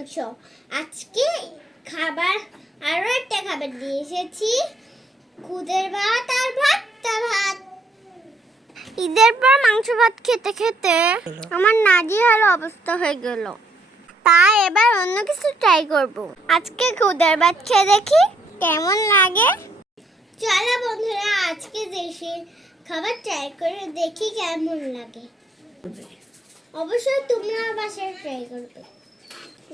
মাংস। আজকে খাবার আরো একটা খাবার দিয়ে এসেছি, খুদের ভাত আর ভর্তা ভাত। ঈদের পর মাংস ভাত খেতে খেতে আমার নাজেহাল অবস্থা হয়ে গেল, তাই এবার অন্য কিছু ট্রাই করব। আজকে খুদের ভাত খেয়ে দেখি কেমন লাগে। চলো বন্ধুরা, আজকে দেশে খাবার ট্রাই করে দেখি কেমন লাগে। অবশ্যই তোমরা বাসায় ট্রাই করবে।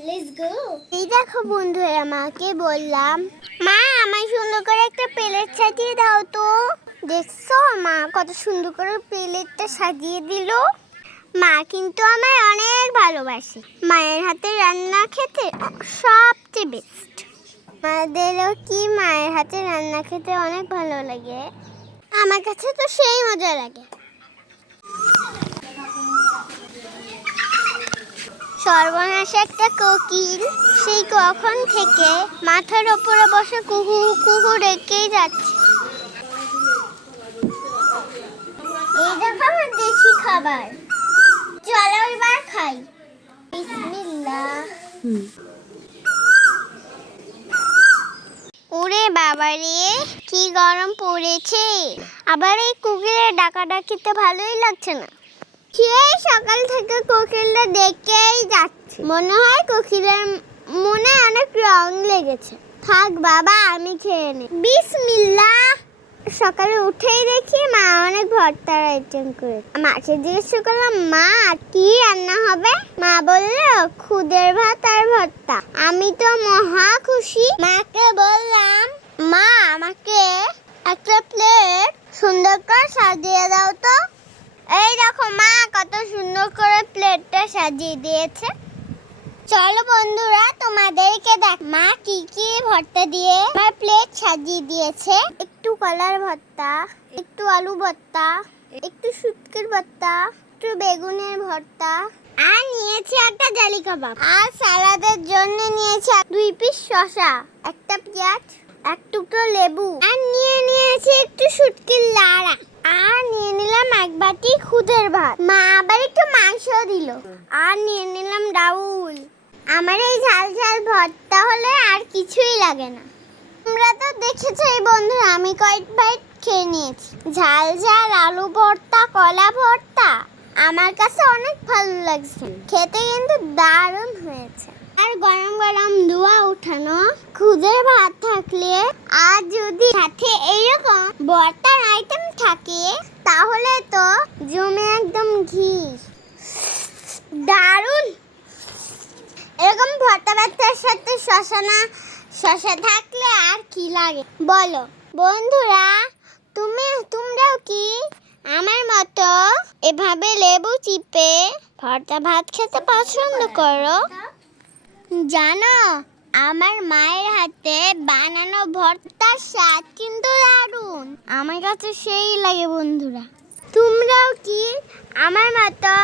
Let's go. এই দেখো বন্ধুরা, মাকে বললাম, মা আমায় সুন্দর করে একটা প্লেট সাজিয়ে দাও তো। দেখছো মা কত সুন্দর করে প্লেটটা সাজিয়ে দিল। মা কিন্তু আমায় অনেক ভালোবাসে, মায়ের হাতে রান্না খেতে সবচেয়ে বেস্ট। মাদেরও কি মায়ের হাতে রান্না খেতে অনেক ভালো লাগে? আমার কাছে তো সেই মজা লাগে। সর্বনাশ একটা কোকিল সেই কখন থেকে মাথার উপরে বসে কুহু কুহু রেখেই যাচ্ছে। এই দেখো আমার দেশি খাবার, চলো এবার খাই। বিসমিল্লাহ। ওরে বাবা রে, কি গরম পড়েছে। আবার এই কোকিলের ডাকাডাকিতে ভালোই লাগছে না। সেই সকাল থেকে কোকিলটা দেখেই যাচ্ছে, মনে হয় কোকিলের মনে অনেক রং লেগেছে। থাক বাবা, আমি খেয়ে নিই। বিসমিল্লাহ। সকালে উঠেই দেখি মা অনেক ভর্তার আইটেম করে। মাকে জিজ্ঞেস করলাম, মা কি রান্না হবে? মা বললো খুদের ভাত আর ভর্তা। আমি তো মহা খুশি। মাকে বললাম, মা আমাকে একটা প্লেট সুন্দর করে সাজিয়ে দাও তো। এই দেখো মা কত সুন্দর করে প্লেটটা সাজিয়ে দিয়েছে। চলো বন্ধুরা, তোমাদেরকে দেখ মা কি কি ভর্তা দিয়ে আমার প্লেট সাজিয়ে দিয়েছে। একটু কলার ভর্তা, একটু আলু ভর্তা, একটু শুটকির ভর্তা, একটু বেগুনের ভর্তা, আর নিয়েছি একটা জালি কাবাব। আর সালাদের জন্য নিয়েছি 2 পিস শসা, একটা পেঁয়াজ, এক টুকরো লেবু, আর নিয়েছি একটু শুটকির লাড়া, আর নিয়ে নিলাম এক বাটি খুদের ভাত। মা আবার একটু মাংস দিল, আর নিয়ে নিলাম ডাউল। আমার এই ঝাল ঝাল ভর্তা হলে আর কিছুই লাগে না। তোমরা তো দেখেছোই বন্ধুরা, আমি কয়েক বাইট খেয়ে নিয়েছি। ঝাল ঝাল আলু ভর্তা, কলা ভর্তা আমার কাছে অনেক ভালো লাগছে, খেতে কিন্তু দারুণ হয়েছে। আর গরম গরম ধোয়া উঠানো খুদের ভাত থাকলে, আর যদি সাথে এইরকম ভর্তার আইটেম থাকে, তাহলে তো জমে একদম ঘি। দারুণ। এরকম ভর্তা ভাতের সাথে শসা থাকলে আর কি লাগে বলো বন্ধুরা? তোমরাও কি আমার মতো এভাবে লেবু চিপে ভর্তা ভাত খেতে পছন্দ করো? জানো, আমার মায়ের হাতে বানানো ভর্তার স্বাদ কিন্তু দারুণ, আমার কাছে সেই লাগে বন্ধুরা। তোমরাও কি আমার মতো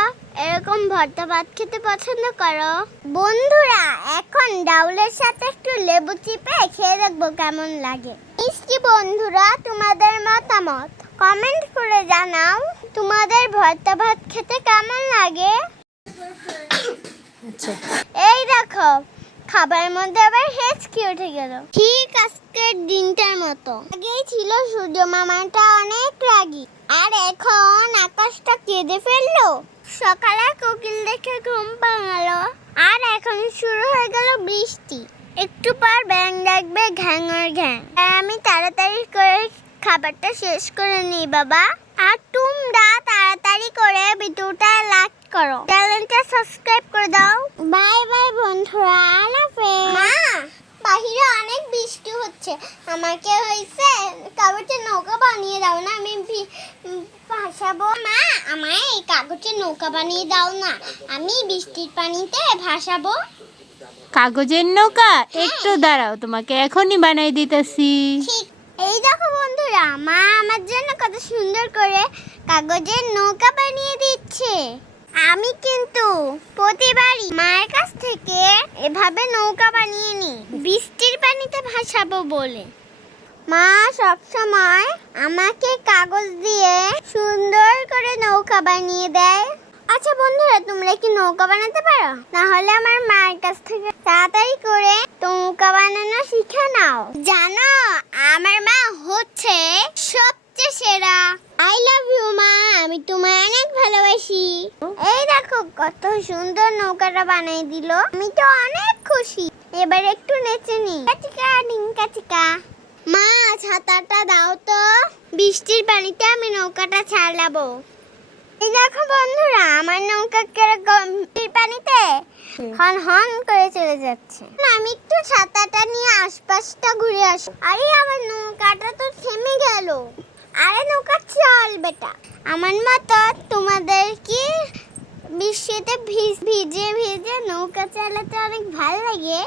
এরকম ভর্তা ভাত খেতে পছন্দ করো? বন্ধুরা, এখন ডাউলের সাথে একটু লেবু চিপে খেয়ে দেখবো কেমন লাগে। মিষ্টি বন্ধুরা, তোমাদের মতামত কমেন্ট করে জানাও, তোমাদের ভর্তা ভাত খেতে কেমন লাগে। আচ্ছা, এই দেখো খাবারের মধ্যে আবার হেঁচকি উঠে গেল, ঠিক আজকের দিনটার মতো। আগেই ছিল সূর্য মামাটা অনেক রাগী, আর এখন আকাশটা কেঁদে ফেললো। সকালে কোকিল দেখে ঘুম ভাঙালো, আর এখন শুরু হয়ে গেল বৃষ্টি। একটু পর ব্যাং ডাকবে ঘ্যাঙর ঘ্যাং। আমি তাড়াতাড়ি করে খাবারটা শেষ করে নিই বাবা। আর তোমরা তাড়াতাড়ি করে ভিডিওটা লাইক করো, চ্যানেলটা সাবস্ক্রাইব করে দাও। বাই বাই বন্ধুরা, আল্লাহ হাফেজ। মা, বাহিরে অনেক বৃষ্টি হচ্ছে, আমাকে হইছে কাগজের নৌকা বানিয়ে দাও না, আমি ভাসাবো। মা, আমায় এই কাগজের নৌকা বানিয়ে দাও না, আমি বৃষ্টির পানিতে ভাসাবো। কাগজের নৌকা? একটু দাঁড়াও, তোমাকে এখনই বানাই দিতেছি। ঠিক। এই দেখো বন্ধুরা, মা আমার জন্য কত সুন্দর করে কাগজের নৌকা বানিয়ে দিচ্ছে। আমি কিন্তু প্রতিবারই মায়ের কাছ থেকে এভাবে নৌকা বানিয়ে নিই, বৃষ্টির পানিতে ভাসাবো বলে। মা সব সময় আমাকে কাগজ দিয়ে সুন্দর করে নৌকা বানিয়ে দেয়। আচ্ছা বন্ধুরা, তোমরা কি নৌকা বানাতে পারো? না হলে আমার মায়ের কাছ থেকে তাড়াতাড়ি করে নৌকা বানানো শিখে নাও। জানো, আমার মা হচ্ছে সবচেয়ে সেরা। আই লাভ ইউ মা, আমি তোমায় অনেক ভালোবাসি। এই দেখো কত সুন্দর নৌকাটা বানিয়ে দিল, আমি তো অনেক খুশি। এবার একটু নেচে নি, কাচিকা ডিঙ্কা চিকা। মা ছাতাটা দাও তো, বৃষ্টির পানিতে আমি নৌকাটা চালাবো। এই দেখো বন্ধুরা, আমার নৌকা কিরকম বৃষ্টির পানিতে হন হন করে চলে যাচ্ছে। আমি একটু ছাতাটা নিয়ে আশপাশটা ঘুরে আসি। আরে আমার নৌকাটা তো থেমে গেল। আরে নৌকা চল বেটা। আমার মতো তোমাদের কি বৃষ্টিতে ভিজে ভিজে নৌকা চালাতে অনেক ভালো লাগে?